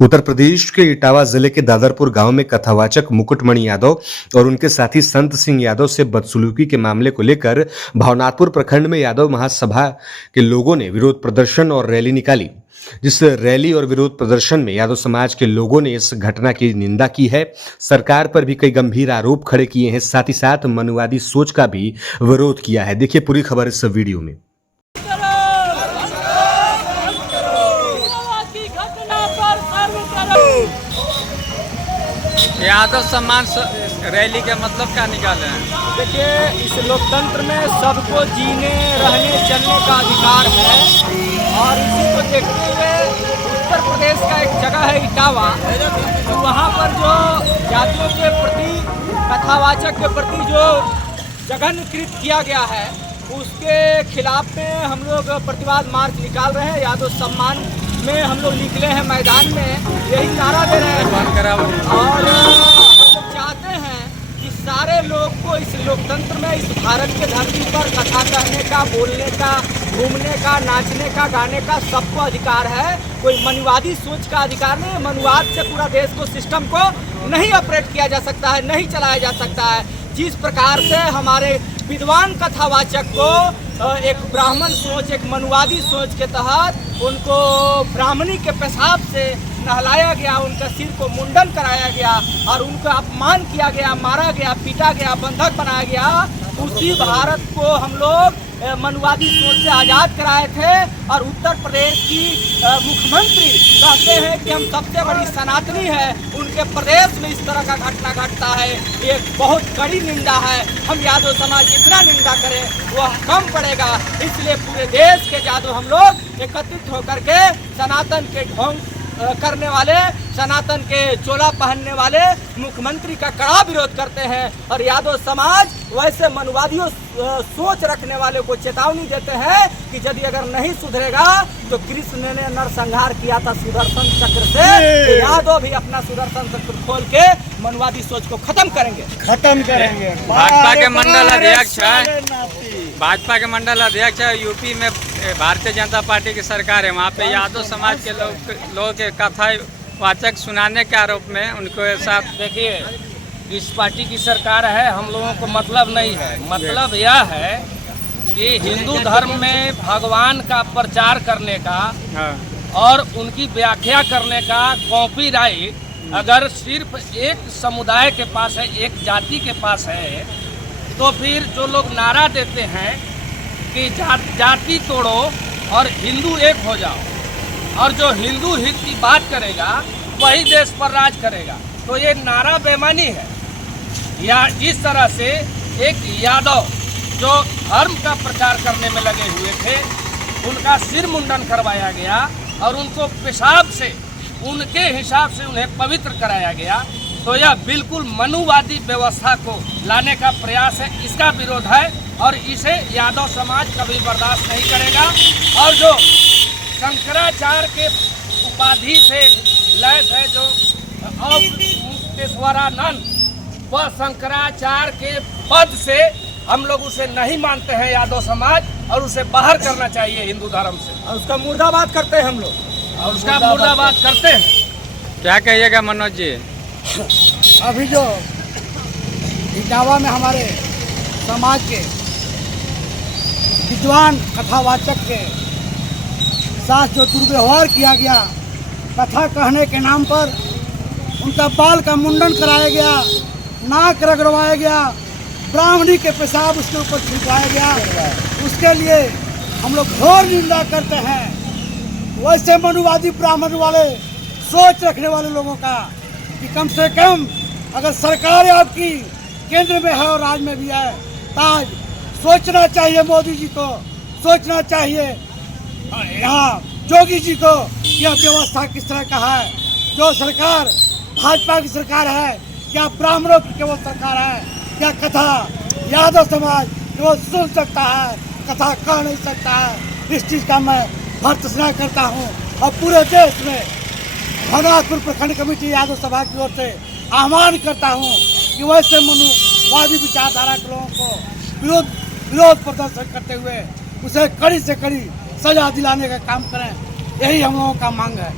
उत्तर प्रदेश के इटावा जिले के दादरपुर गांव में कथावाचक मुकुटमणि यादव और उनके साथी संत सिंह यादव से बदसलूकी के मामले को लेकर भावनाथपुर प्रखंड में यादव महासभा के लोगों ने विरोध प्रदर्शन और रैली निकाली। जिस रैली और विरोध प्रदर्शन में यादव समाज के लोगों ने इस घटना की निंदा की है। सरकार पर भी कई गंभीर आरोप खड़े किए हैं, साथ ही साथ मनुवादी सोच का भी विरोध किया है। देखिए पूरी खबर इस वीडियो में। यादव सम्मान रैली का मतलब क्या निकाले हैं? देखिए, इस लोकतंत्र में सबको जीने रहने चलने का अधिकार है और इसी को देखते हुए उत्तर प्रदेश का एक जगह है इटावा, तो वहाँ पर जो जातियों के प्रति कथावाचक के प्रति जो जघन्यकृत किया गया है उसके खिलाफ में हम लोग प्रतिवाद मार्च निकाल रहे हैं। यादव सम्मान में हम लोग निकले हैं मैदान में, यही नारा दे रहे हैं और हम लोग चाहते हैं कि सारे लोग को इस लोकतंत्र में, इस भारत के धरती पर कथा कहने का, बोलने का, घूमने का, नाचने का, गाने का सबको अधिकार है। कोई मनुवादी सोच का अधिकार नहीं है। मनुवाद से पूरा देश को, सिस्टम को नहीं ऑपरेट किया जा सकता है, नहीं चलाया जा सकता है। जिस प्रकार से हमारे विद्वान कथावाचक को एक ब्राह्मण सोच, एक मनुवादी सोच के तहत उनको ब्राह्मणी के पेशाब से नहलाया गया, उनका सिर को मुंडन कराया गया और उनको अपमान किया गया, मारा गया, पीटा गया, बंधक बनाया गया, उसी भारत को हम लोग मनुवादी सोच से आज़ाद कराए थे। और उत्तर प्रदेश की मुख्यमंत्री कहते हैं कि हम सबसे बड़ी सनातनी है, उनके प्रदेश में इस तरह का घटना घटता है, ये बहुत कड़ी निंदा है। हम यादव समाज जितना निंदा करें वह कम पड़ेगा, इसलिए पूरे देश के यादव हम लोग एकत्रित होकर के सनातन के ढोंग करने वाले, सनातन के चोला पहनने वाले मुख्यमंत्री का कड़ा विरोध करते हैं। और यादव समाज वैसे मनुवादियों सोच रखने वाले को चेतावनी देते हैं कि यदि अगर नहीं सुधरेगा तो कृष्ण ने नरसंहार किया था सुदर्शन चक्र से, तो यादव भी अपना सुदर्शन चक्र खोल के मनुवादी सोच को खत्म करेंगे। भाजपा के मंडल अध्यक्ष है, भाजपा के मंडल अध्यक्ष है, यूपी में भारतीय जनता पार्टी की सरकार है, वहाँ पे यादव समाज के लोग के कथावाचक सुनाने के आरोप में उनको साथ। देखिए, इस पार्टी की सरकार है, हम लोगों को मतलब नहीं है। मतलब यह है कि हिंदू धर्म में भगवान का प्रचार करने का और उनकी व्याख्या करने का कॉपीराइट अगर सिर्फ एक समुदाय के पास है, एक जाति के पास है, तो फिर जो लोग नारा देते हैं कि जाति तोड़ो और हिंदू एक हो जाओ और जो हिंदू हित की बात करेगा वही देश पर राज करेगा, तो ये नारा बेईमानी है। या इस तरह से एक यादव जो धर्म का प्रचार करने में लगे हुए थे, उनका सिर मुंडन करवाया गया और उनको पेशाब से, उनके हिसाब से उन्हें पवित्र कराया गया, तो यह बिल्कुल मनुवादी व्यवस्था को लाने का प्रयास है। इसका विरोध है और इसे यादव समाज कभी बर्दाश्त नहीं करेगा। और जो शंकराचार्य के उपाधि से लैस है, जो मुक्तेश्वरानंद, वह शंकराचार्य के पद से हम लोग उसे नहीं मानते हैं यादव समाज, और उसे बाहर करना चाहिए हिंदू धर्म से, और उसका मुर्दाबाद करते हैं हम लोग, और उसका मुर्दाबाद करते हैं। क्या कहिएगा मनोज जी? अभी जो इटावा में हमारे समाज के विद्वान कथावाचक के साथ जो दुर्व्यवहार किया गया, कथा कहने के नाम पर उनका बाल का मुंडन कराया गया, नाक रगड़वाया गया, ब्राह्मणी के पेशाब उसके ऊपर छिड़काया गया, उसके लिए हम लोग घोर निंदा करते हैं। वैसे मनुवादी ब्राह्मण वाले सोच रखने वाले लोगों का कि कम से कम अगर सरकार आपकी केंद्र में है और राज्य में भी है, तो सोचना चाहिए मोदी जी को, सोचना चाहिए यहाँ जोगी जी को, यह व्यवस्था किस तरह का है। जो सरकार भाजपा की सरकार है, क्या ब्राह्मणों की केवल सरकार है? क्या कथा यादव समाज केवल सुन सकता है, कथा कह नहीं सकता है? इस चीज़ का मैं भर्त्सना करता हूँ और पूरे देश में भावनाथपुर प्रखंड कमेटी यादव सभा की ओर से आह्वान करता हूँ कि वैसे मनुवादी विचारधारा के लोगों को विरोध प्रदर्शन करते हुए उसे कड़ी से कड़ी सजा दिलाने का काम करें, यही हम लोगों का मांग है।